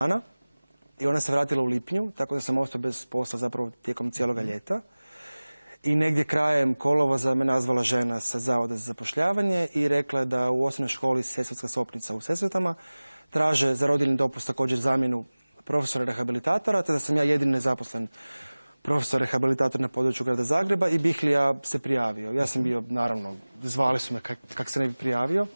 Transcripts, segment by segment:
dana i ona se vratila u lipnju, tako da sam ostao bez posla zapravo tijekom cijeloga ljeta. I negdje krajem kolovoza me nazvala žena sa Zavoda za zapošljavanje i rekla je da u osnovnoj školi Sesvetska Sopnica u Sesvetama traže za rodiljni dopust također zamjenu profesora rehabilitatora, te da sam ja jedini nezaposlen profesor rehabilitator na području grada Zagreba i bih li ja se prijavio. Ja sam bio, naravno, zvali su me kako se ne bi prijavio.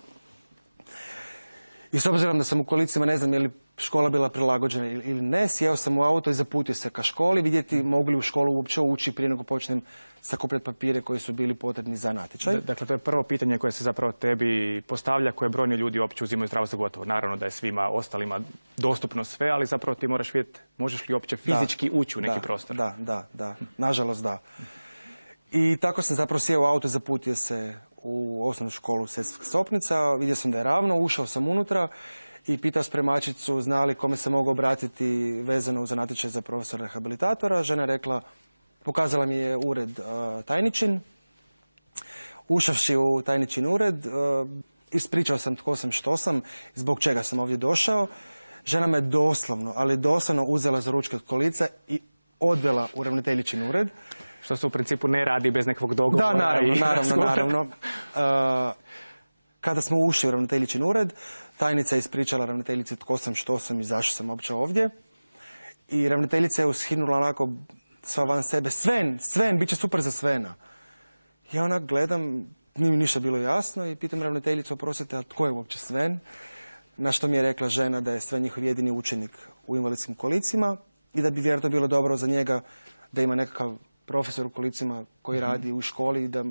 I s obzirom da sam u kolicima, ne znam je li škola bila prilagođena ili ne, sjeo sam u auto i zaputio se ka školi, vidjeti mogu li u školu uopće ući prije nego počnem sakupljati papire koji su bili potrebni za natječaj. Dakle, to je prvo pitanje koje se zapravo tebi postavlja, koje brojni ljudi uopće uzimaju zdravo za gotovo. Naravno da je svima ostalima dostupno sve, ali zapravo ti moraš vidjeti možeš li uopće fizički ući u neki prostor. Da. Nažalost, da. I tako sam zapravo sjeo u auto, zaputio se u osnovnu školu Sesvetska Sopnica, vidio sam da je ravno, ušao sam unutra i pitao spremačicu zna li kome se mogu obratiti vezano za natječaj za profesora rehabilitatora. Žena je rekla, pokazala mi je ured tajničin. Ušavši u tajničin ured, ispričao sam tko sam, što sam, zbog čega sam ovdje došao. Žena me doslovno, ali doslovno uzela za ručke od kolica i odvela u ravnateljičin ured. Što se u principu ne radi bez nekog dogovora. Da, naravno. Kada smo ušli u ravnateljičin ured, tajnica je ispričala ravnateljici tko sam, što sam i zašto sam uopće ovdje. I ravnateljica je ushinula onako sva van sebe. Sven, bit će super za Svena. Ja onak gledam, nije mi ništa bilo jasno i pitam ravnateljicu, oprostite, a tko je uopće Sven? Na što mi je rekla žena da je Sven njihov jedini učenik u invalidskim kolicima i da bi vjerojatno bilo dobro za njega da ima nekakav profesor u kolicima koji radi u školi i da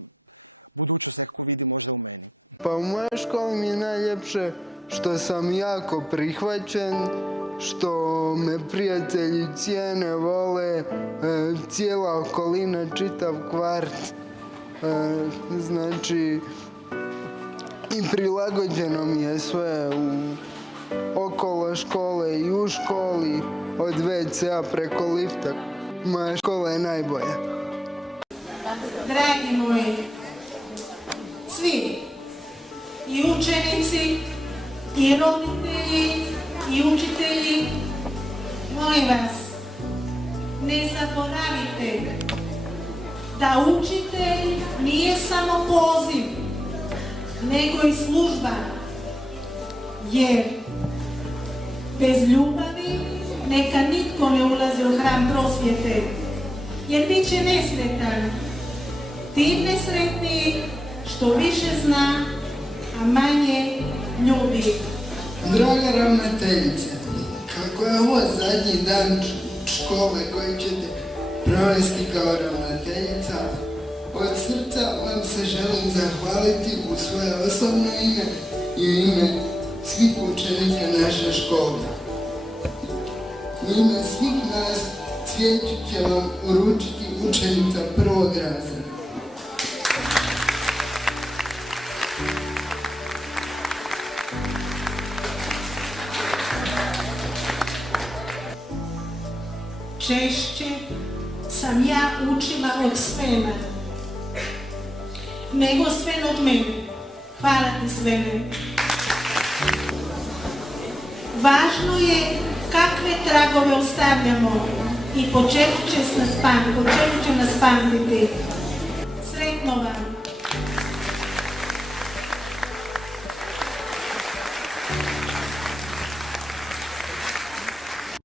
budućnost nekako vidi možda u meni. Pa u mojoj školi mi je najljepše što sam jako prihvaćen, što me prijatelji cijene, vole, cijela okolina, čitav kvart. Znači, i prilagođeno mi je sve okolo škole i u školi, od WC-a preko lifta. Moja škola je najbolja. Dragi moji, svi, i učenici, i roditelji, i učitelji, molim vas, ne zaboravite da učitelj nije samo poziv, nego i služba, jer bez ljubavi neka nitko ne ulazi u hram prosvjete, jer bit će nesretan. Tim nesretniji što više zna, a manje ljubi. Draga ravnateljice, kako je ovo zadnji dan škole koji ćete provesti kao ravnateljica, od srca vam se želim zahvaliti u svoje osobno ime i u ime svih učenika naše škole. U ime svih nas cvijeću će vam uručiti učenica prvog razreda. Češće sam ja učila od Svena, nego Sven od mene. Hvala ti, Svene. Važno je kakve tragove ostavljamo i po čemu će nas pamtiti.